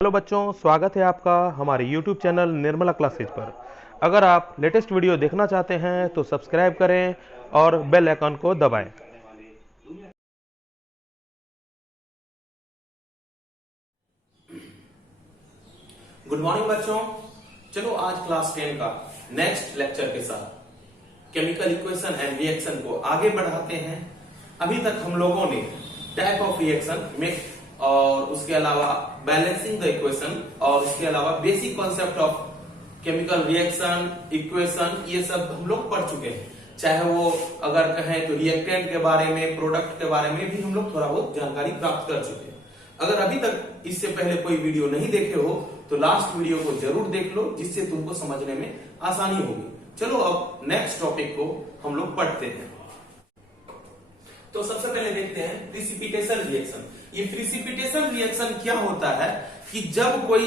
Hello बच्चों, स्वागत है आपका हमारे YouTube चैनल निर्मला क्लासेज पर। अगर आप लेटेस्ट वीडियो देखना चाहते हैं तो सब्सक्राइब करें और बेल आइकन को दबाएं। गुड मॉर्निंग बच्चों। चलो आज क्लास 10 का नेक्स्ट लेक्चर के साथ केमिकल इक्वेशन एंड रिएक्शन को आगे बढ़ाते हैं। अभी तक हम लोगों ने टाइप ऑफ रिएक्शन में और उसके अलावा बैलेंसिंग द इक्वेशन और उसके अलावा basic concept of chemical reaction equation ये सब हम लोग पढ़ चुके हैं। चाहे वो अगर कहें तो रिएक्टेंट के बारे में, प्रोडक्ट के बारे में भी हम लोग थोड़ा बहुत जानकारी प्राप्त कर चुके हैं। अगर अभी तक इससे पहले कोई वीडियो नहीं देखे हो तो लास्ट वीडियो को जरूर देख लो, जिससे तुमको समझने में आसानी होगी। चलो अब नेक्स्ट टॉपिक को हम लोग पढ़ते हैं। तो सबसे पहले देखते हैं प्रिसिपिटेशन रिएक्शन। ये प्रिसिपिटेशन रिएक्शन क्या होता है कि जब कोई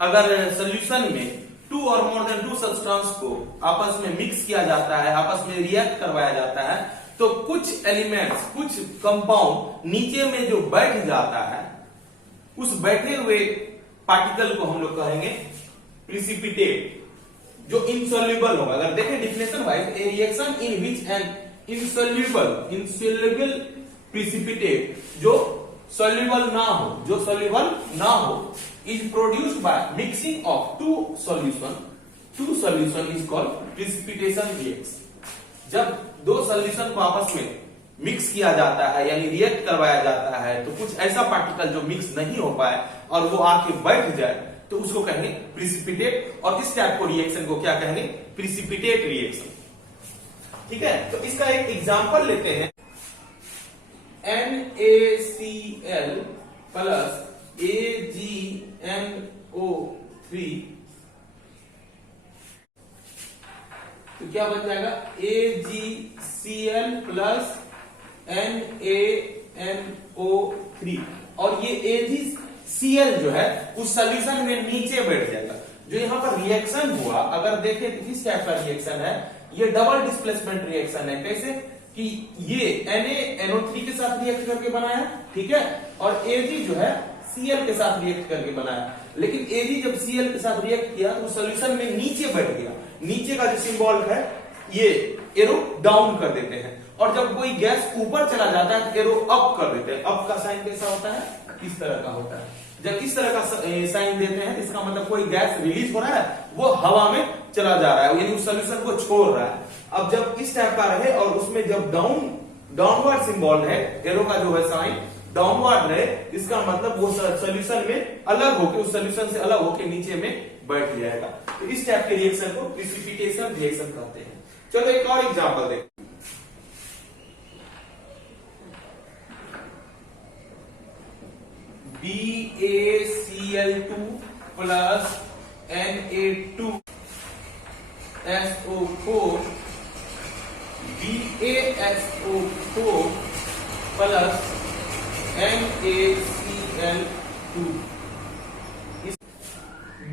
अगर सोल्यूशन में टू और मोर देन टू सब्सटेंस को आपस में मिक्स किया जाता है, आपस में रिएक्ट करवाया जाता है, तो कुछ एलिमेंट्स, कुछ कंपाउंड नीचे में जो बैठ जाता है, उस बैठे हुए पार्टिकल को हम लोग कहेंगे प्रिसिपिटेट, जो इनसॉल्युबल होगा। अगर देखें definition wise, a reaction in which an insoluble precipitate, जो सॉल्युबल ना हो is produced by mixing of two solution is called precipitation reaction. जब दो सॉल्यूशन को आपस में मिक्स किया जाता है यानी रिएक्ट करवाया जाता है, तो कुछ ऐसा पार्टिकल जो मिक्स नहीं हो पाए और वो आके बैठ जाए तो उसको कहेंगे प्रिसिपिटेट। और इस टाइप को रिएक्शन को क्या कहेंगे? Precipitate reaction. ठीक है, तो इसका एक एग्जांपल लेते हैं। NaCl प्लस AgNO3, तो क्या बन जाएगा? AgCl plus NaNO3। और ये AgCl जो है उस सोल्यूशन में नीचे बैठ जाएगा। जो यहाँ पर रिएक्शन हुआ, अगर देखें तो किस टाइप का रिएक्शन है? ये डबल डिस्प्लेसमेंट रिएक्शन है। कैसे कि ये NaNO3 के साथ रिएक्ट करके बनाया, ठीक है, और Ag जो है Cl के साथ रिएक्ट करके बनाया। लेकिन Ag जब Cl के साथ रिएक्ट किया तो सोल्यूशन में नीचे बैठ गया। नीचे का जो सिंबल है ये एरो डाउन कर देते हैं, और जब कोई गैस ऊपर चला जाता है तो एरो अप कर देते हैं। अप का साइन कैसा होता है? इस तरह का होता है। जब इस तरह का साइन देते हैं इसका मतलब कोई गैस रिलीज हो रहा है, वो हवा में चला जा रहा है, यानी उस सोल्यूशन को छोड़ रहा है। अब जब इस टाइप का रहे और उसमें जब डाउनवर्ड सिंबल है, एरो का जो है साइन डाउनवर्ड है, इसका मतलब वो सोल्यूशन में अलग होकर, उस सोल्यूशन से अलग होकर नीचे में बैठ जाएगा। तो इस टाइप के रिएक्शन को प्रिसिपिटेशन रिएक्शन कहते हैं। चलो एक और एग्जांपल देखते हैं। BaCl2 plus Na2SO4, BaSO4 plus NaCl2।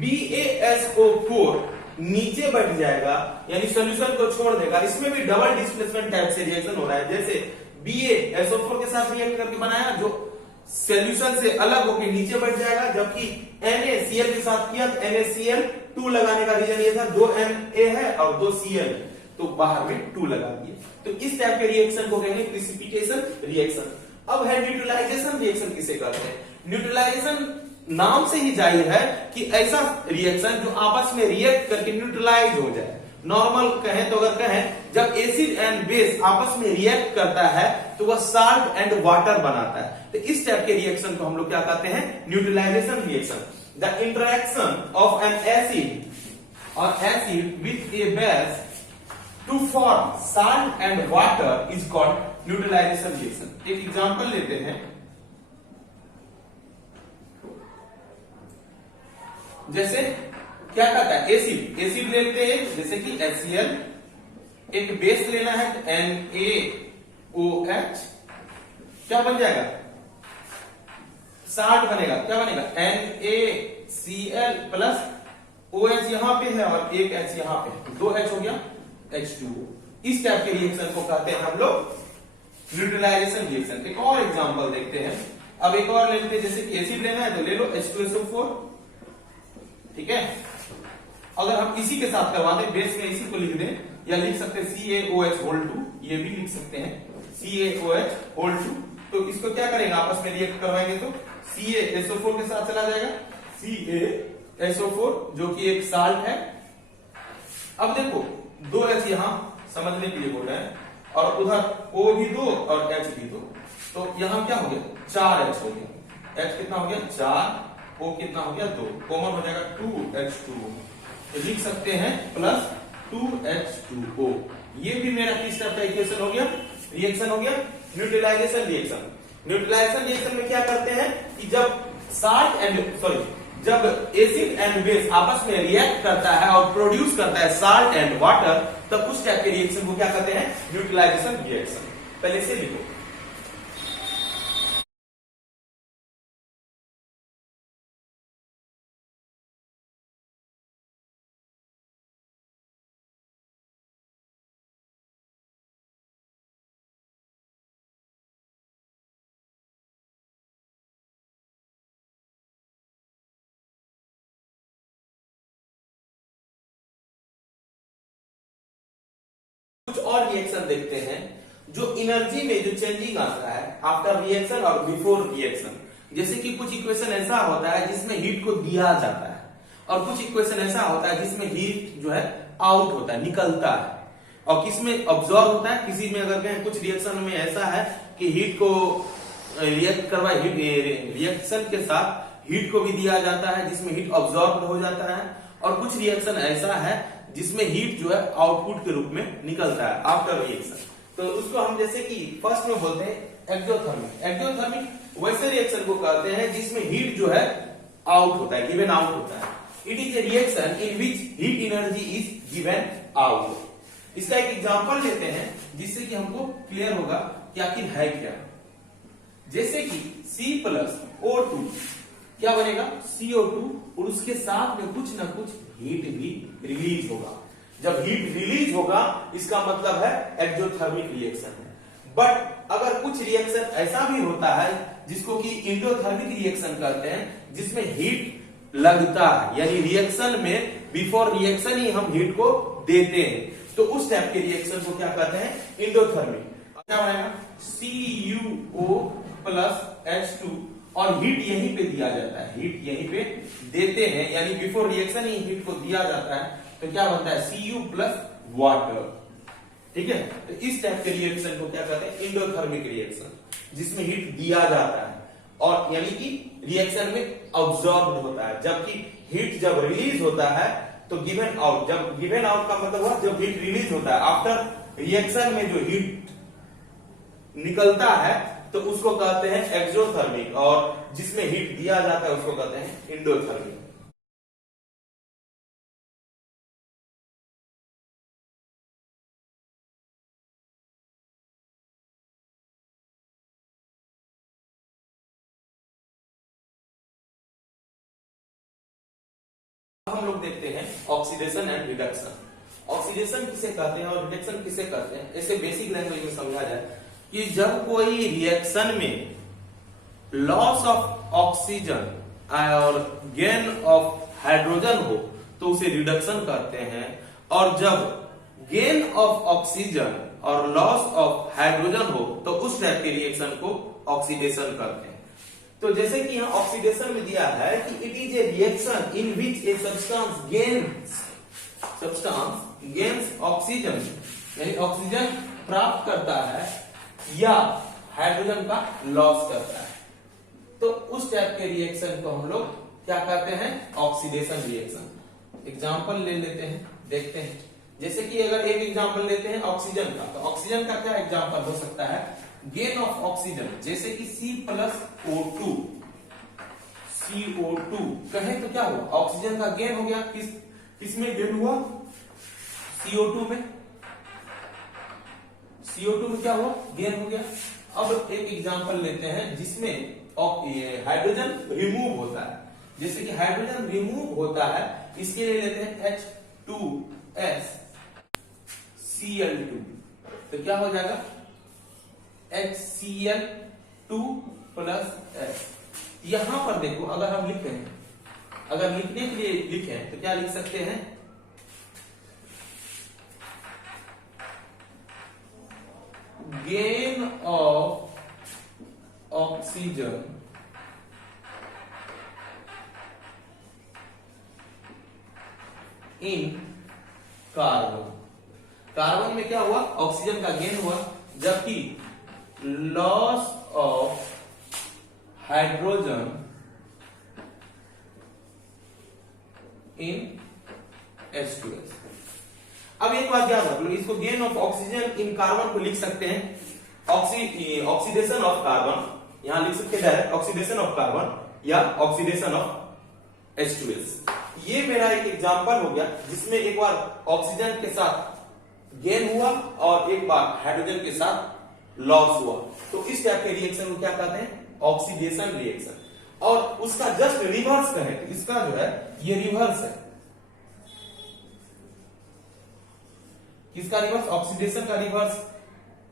BaSO4 नीचे बैठ जाएगा यानी सोल्यूशन को छोड़ देगा। इसमें भी डबल डिस्प्लेसमेंट टाइप से रिएक्शन हो रहा है। जैसे BaSO4 के साथ रिएक्ट करके बनाया, जो सोल्यूशन से अलग होकर नीचे बैठ जाएगा, जबकि NaCl के साथ किया तो NaCl2 लगाने का रीजन ये था, 2 Na है और 2 Cl, तो बाहर में 2 लगा दिए। तो इस टाइप के रिएक्शन को कहेंगे प्रिसिपिटेशन रिएक्शन। अब है न्यूट्रलाइजेशन रिएक्शन। किसे कहते हैं? न्यूट्रलाइजेशन नाम से ही जाहिर है कि ऐसा रिएक्शन जो आपस में रिएक्ट करके न्यूट्रलाइज हो जाए। नॉर्मल कहें तो अगर कहें जब एसिड एंड बेस आपस में रिएक्ट करता है तो वह साल्ट एंड वाटर बनाता है। तो इस टाइप के रिएक्शन को हम लोग क्या कहते हैं? Neutralization reaction. The interaction of an acid with a base to form salt and water is called neutralization reaction. एक एग्जांपल लेते हैं। जैसे क्या कहता है? एसिड लेते हैं जैसे कि HCl, एक बेस लेना है NaOH, क्या बन जाएगा? साल्ट बनेगा। क्या बनेगा? NaCl प्लस OH यहां पे है और एक H यहां पे, 2H हो गया, H2O। इस टाइप के रिएक्शन को कहते हैं हम लोग न्यूट्रलाइजेशन रिएक्शन। एक और एग्जांपल देखते हैं। अब एक और ले लेते हैं, जैसे कि एसिड लेना है तो ले लो H2SO4, ठीक है। अगर हम इसी के साथ करवा दें, बेस में इसी को लिख दें, या लिख सकते हैं CaOH2, ये भी लिख सकते हैं CaOH2, तो इसको क्या करेंगे, आपस में रिएक्ट करवाएंगे तो CaSO4 के साथ चला जाएगा, CaSO4 जो कि एक साल्ट है। अब देखो 2H यहां समझने के लिए बोल रहे हैं, और उधर O भी 2 और H भी 2, तो यहां क्या हो गया 4H हो गया, H कितना हो गया 4, O कितना हो गया 2, कॉमन हो जाएगा 2H2O, तो लिख सकते हैं प्लस 2H2O। ये भी मेरा किस टाइप का इक्वेशन हो गया, रिएक्शन हो गया, न्यूट्रलाइजेशन रिएक्शन। न्यूट्रलाइजेशन रिएक्शन में क्या करते हैं कि जब एसिड एंड बेस आपस में रिएक्ट करता है और प्रोड्यूस करता है साल्ट एंड वाटर, तब उस टाइप के रिएक्शन को क्या कहते हैं, न्यूट्रलाइजेशन रिएक्शन। पहले से लिखो, कुछ और रिएक्शन देखते हैं जो एनर्जी में जो चेंजिंग आता है आफ्टर रिएक्शन और बिफोर रिएक्शन। जैसे कि कुछ इक्वेशन ऐसा होता है जिसमें हीट को दिया जाता है, और कुछ इक्वेशन ऐसा होता है जिसमें हीट जो है आउट होता है, निकलता है, और किसमें ऑब्जॉर्व होता है। किसी में अगर कहें कुछ रिएक्शन में ऐसा है कि हीट को रिएक्ट करवाए, रिएक्शन के साथ हीट को भी दिया जाता है जिसमें हीट ऑब्जॉर्व हो जाता है, और कुछ रिएक्शन ऐसा है जिसमें हीट जो है आउटपुट के रूप में निकलता है आफ्टर रिएक्शन। तो उसको हम जैसे कि फर्स्ट में बोलते हैं एक्सोथर्मिक। एक्सोथर्मिक वैसे रिएक्शन को कहते हैं जिसमें हीट जो है आउट होता है, गिवन आउट होता है। It is a reaction in which heat energy is given out. इसका एक एग्जांपल लेते हैं जिससे कि हमको क्लियर होगा कि आखिर है क्या। जैसे कि C+O2 क्या बनेगा, CO2, और उसके साथ में कुछ ना कुछ हीट भी रिलीज होगा। जब हीट रिलीज होगा इसका मतलब है एक्सोथर्मिक रिएक्शन है। बट अगर कुछ रिएक्शन ऐसा भी होता है जिसको कि एंडोथर्मिक रिएक्शन कहते हैं, जिसमें हीट लगता है, यानी रिएक्शन में बिफोर रिएक्शन ही हम हीट को देते हैं, तो उस टाइप के रिएक्शन को क्या कहते हैं, एंडोथर्मिक। क्या बनेगा CuO+H2, और हीट यहीं पे दिया जाता है, हीट यहीं पे देते हैं, यानी बिफोर रिएक्शन ही हीट को दिया जाता है, तो क्या बनता है Cu+ वाटर। ठीक है, तो इस टाइप के रिएक्शन को क्या कहते हैं, एंडोथर्मिक रिएक्शन, जिसमें हीट दिया जाता है और यानी कि रिएक्शन में ऑब्जॉर्ब होता है। जबकि हीट जब रिलीज होता है तो गिवन आउट, जब गिवन आउट का मतलब हुआ जब हीट रिलीज होता है, आफ्टर रिएक्शन में जो हीट निकलता है तो उसको कहते हैं एक्सोथर्मिक, और जिसमें हीट दिया जाता है उसको कहते हैं एंडोथर्मिक। हम लोग देखते हैं ऑक्सीडेशन एंड रिडक्शन। ऑक्सीडेशन किसे कहते हैं और रिडक्शन किसे कहते हैं, ऐसे बेसिक लैंग्वेज में समझा जाए कि जब कोई रिएक्शन में लॉस ऑफ ऑक्सीजन और गेन ऑफ हाइड्रोजन हो तो उसे रिडक्शन कहते हैं, और जब गेन ऑफ ऑक्सीजन और लॉस ऑफ हाइड्रोजन हो तो उस टाइप के रिएक्शन को ऑक्सीडेशन कहते हैं। तो जैसे कि यहां ऑक्सीडेशन में दिया है कि it is a reaction in which a substance gains oxygen, यानी ऑक्सीजन प्राप्त करता है या हाइड्रोजन का लॉस करता है, तो उस टाइप के रिएक्शन को हम लोग क्या कहते हैं, ऑक्सीडेशन रिएक्शन। एग्जांपल ले लेते हैं, देखते हैं। जैसे कि अगर एक एग्जांपल लेते हैं ऑक्सीजन का, तो ऑक्सीजन का क्या एग्जांपल हो सकता है, गेन ऑफ ऑक्सीजन, जैसे कि C+O2, CO2 कहें तो क्या हुआ, ऑक्सीजन का गेन हो गया, किसमें गेन हुआ, CO2 में, CO2 में क्या हुआ, गेन हो गया। अब एक एग्जांपल लेते हैं जिसमें हाइड्रोजन रिमूव होता है, जैसे कि हाइड्रोजन रिमूव होता है, इसके लिए लेते हैं H2S Cl2, तो क्या हो जाएगा HCl2 प्लस एस। यहां पर देखो, अगर हम लिखें, अगर लिखने के लिए लिखें तो क्या लिख सकते हैं, gain of oxygen in carbon. Carbon में क्या हुआ, ऑक्सीजन का गेन हुआ, जबकि loss of hydrogen in H2S। अब एक बात याद रख लो, इसको gain of oxygen in carbon को लिख सकते हैं ऑक्सीडेशन ऑफ कार्बन, यहां लिख सकते हैं डायरेक्ट ऑक्सीडेशन ऑफ कार्बन या ऑक्सीडेशन ऑफ H2S। ये मेरा एक एग्जांपल हो गया जिसमें एक बार ऑक्सीजन के साथ गेन हुआ और एक बार हाइड्रोजन के साथ लॉस हुआ। तो इस टाइप के रिएक्शन को क्या कहते हैं, ऑक्सीडेशन रिएक्शन। और उसका जस्ट रिवर्स कहें तो इसका जो है ये रिवर्स है। किसका रिवर्स, ऑक्सीडेशन का रिवर्स।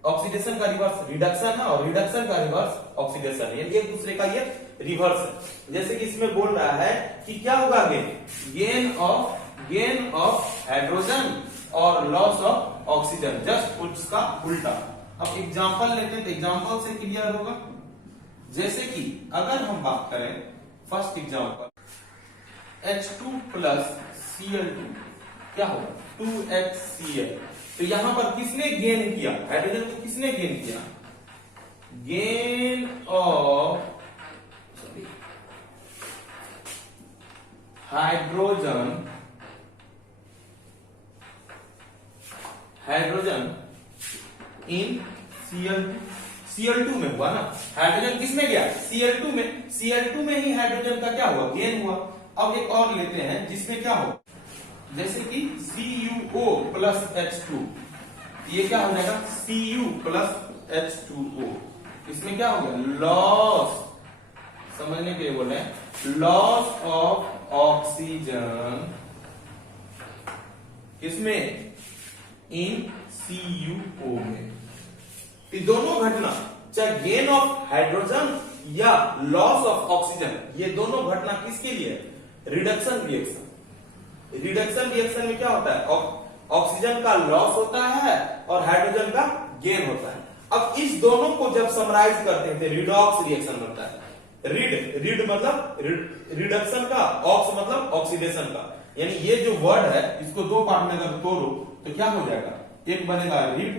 ऑक्सीडेशन का रिवर्स रिडक्शन है और रिडक्शन का रिवर्स ऑक्सीडेशन है, यानी एक दूसरे का ये रिवर्स है। जैसे कि इसमें बोल रहा है कि क्या होगा गेन ऑफ हाइड्रोजन और लॉस ऑफ ऑक्सीजन, जस्ट उसका उल्टा। अब एग्जांपल लेते हैं तो एग्जांपल से क्लियर होगा। जैसे कि अगर हम बात करें first example, H2 plus Cl2 क्या होगा, 2HCl। तो यहां पर किसने गेन किया, हाइड्रोजन को किसने गेन किया, gain of hydrogen in Cl2 में हुआ ना, हाइड्रोजन किसमें गया, Cl2 में, Cl2 में ही हाइड्रोजन का क्या हुआ, गेन हुआ। अब एक और लेते हैं जिसमें क्या हो, जैसे कि CuO प्लस H2, ये क्या हो जाएगा Cu प्लस H2O। इसमें क्या हो गया, लॉस, समझने के लिए बोल रहे हैं, लॉस ऑफ ऑक्सीजन इसमें इन CuO में। ये दोनों घटना, चाहे गेन ऑफ हाइड्रोजन या लॉस ऑफ ऑक्सीजन, ये दोनों घटना किसके लिए, रिडक्शन रिएक्शन। रिडक्शन रिएक्शन में क्या होता है, ऑक्सीजन का लॉस होता है और हाइड्रोजन का गेन होता है। अब इस दोनों को जब समराइज करते हैं तो रिडॉक्स रिएक्शन बनता है। रीड मतलब रिडक्शन का, ऑक्स मतलब ऑक्सीडेशन का, यानी ये जो वर्ड है इसको दो पार्ट में अगर तोड़ो तो क्या हो जाएगा, एक बनेगा रीड,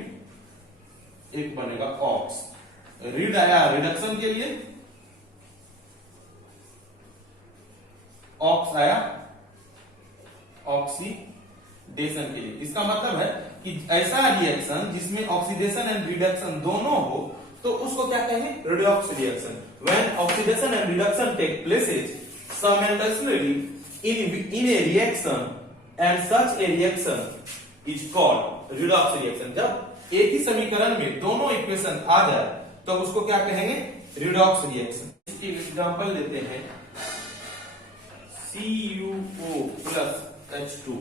एक बनेगा ऑक्स। रीड आया रिडक्शन के लिए, ऑक्स आया ऑक्सीडेशन के लिए। इसका मतलब है कि ऐसा रिएक्शन जिसमें ऑक्सीडेशन एंड रिडक्शन दोनों हो तो उसको क्या कहेंगे, redox reaction. When oxidation and reduction take places simultaneously in a reaction and such a reaction is called redox reaction। जब एक ही समीकरण में दोनों इक्वेशन आ जाए तो उसको क्या कहेंगे, रिडॉक्स रिएक्शन। इसकी एग्जांपल लेते हैं, CuO प्लस H2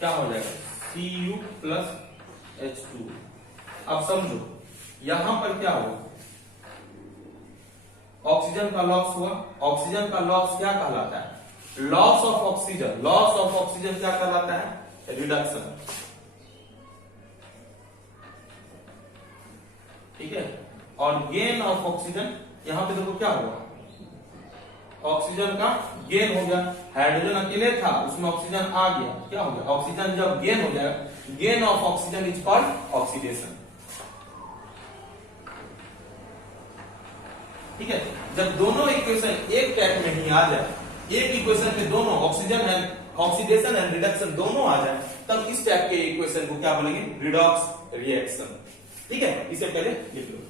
क्या हो जाएगा, Cu प्लस H2। अब समझो यहां पर क्या हुआ, ऑक्सीजन का लॉस हुआ। ऑक्सीजन का लॉस क्या कहलाता है, loss of oxygen. Loss of oxygen क्या कहलाता है, रिडक्शन। ठीक है, और गेन ऑफ ऑक्सीजन, यहां पे देखो क्या हुआ, ऑक्सीजन का गेन हो गया। हाइड्रोजन अकेले था, उसमें ऑक्सीजन आ गया, क्या हो गया, ऑक्सीजन जब गेन हो जाएगा, gain of oxygen is called oxidation. ठीक है, जब दोनों इक्वेशन एक टाइप में ही आ जाए, एक इक्वेशन में दोनों ऑक्सीडेशन एंड रिडक्शन दोनों आ जाए, तब इस टाइप के इक्वेशन को क्या बोलेंगे, रिडॉक्स रिएक्शन। ठीक है, इसे पहले लिख लो।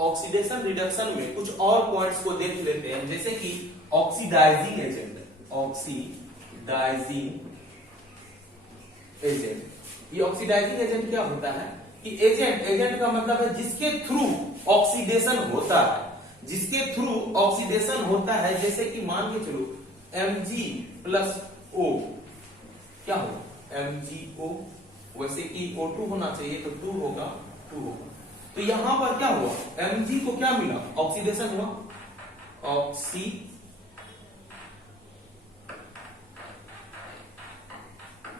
ऑक्सीडेशन रिडक्शन में कुछ और पॉइंट्स को देख लेते हैं, जैसे कि ऑक्सीडाइजिंग एजेंट। ऑक्सीडाइजिंग एजेंट, ये ऑक्सीडाइजिंग एजेंट क्या होता है कि एजेंट का मतलब है जिसके थ्रू ऑक्सीडेशन होता है, जिसके थ्रू ऑक्सीडेशन होता है। जैसे कि मान के चलो Mg+O क्या हो, MgO, वैसे कि O2 होना चाहिए तो 2 होगा, 2 होगा। तो यहां पर क्या हुआ, Mg को क्या मिला, ऑक्सीडेशन हुआ,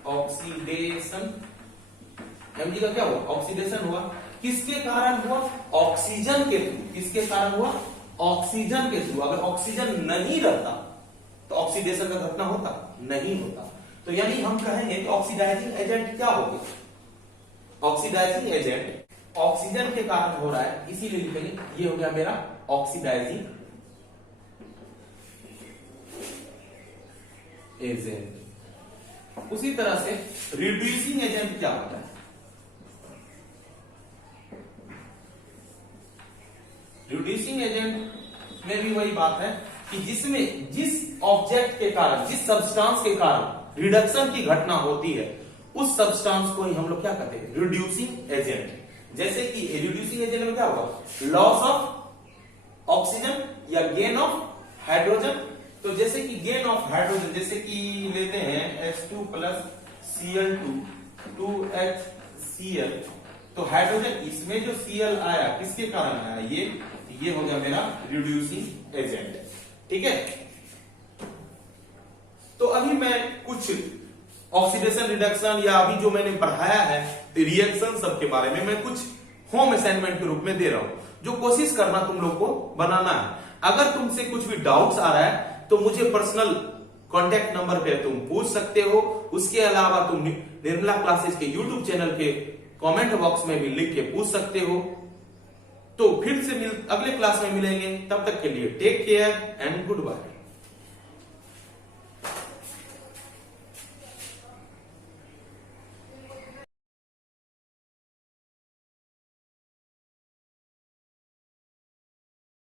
ऑक्सीडेशन। Mg का क्या हुआ, ऑक्सीडेशन हुआ। किसके कारण हुआ, ऑक्सीजन के थ्रू। किसके कारण हुआ, ऑक्सीजन के थ्रू। अगर ऑक्सीजन नहीं रहता तो ऑक्सीडेशन का घटना होता नहीं होता। तो यानी हम कहेंगे कि ऑक्सीडाइजिंग एजेंट क्या हो गया, ऑक्सीडाइजिंग एजेंट ऑक्सीजन के कारण हो रहा है, इसीलिए लिखेंगे ये हो गया मेरा ऑक्सीडाइजिंग एजेंट। उसी तरह से रिड्यूसिंग एजेंट क्या होता है, रिड्यूसिंग एजेंट में भी वही बात है कि जिसमें जिस ऑब्जेक्ट के कारण, जिस सब्सटेंस के कारण रिडक्शन की घटना होती है, उस सब्सटेंस को ही हम लोग क्या कहते हैं, रिड्यूसिंग एजेंट। जैसे कि रिड्यूसिंग एजेंट में क्या होगा, लॉस ऑफ ऑक्सीजन या गेन ऑफ हाइड्रोजन। तो जैसे कि गेन ऑफ हाइड्रोजन, जैसे कि लेते हैं H2 + Cl2 2HCl, तो हाइड्रोजन इसमें जो Cl आया किसके कारण आया, ये हो गया मेरा रिड्यूसिंग एजेंट। ठीक है, तो अभी मैं कुछ ऑक्सीडेशन रिडक्शन या अभी जो मैंने पढ़ाया है रिएक्शन सब के बारे में मैं कुछ होम असाइनमेंट के रूप में दे रहा हूं, जो कोशिश करना तुम लोग को बनाना है। अगर तुमसे कुछ भी डाउट्स आ रहा है तो मुझे पर्सनल कांटेक्ट नंबर पे तुम पूछ सकते हो। उसके अलावा तुम निर्मला क्लासेस के यूट्यूब चैनल के कमेंट बॉक्स में भी लिख के पूछ सकते हो। तो फिर से अगले क्लास में मिलेंगे, तब तक के लिए take care and good bye.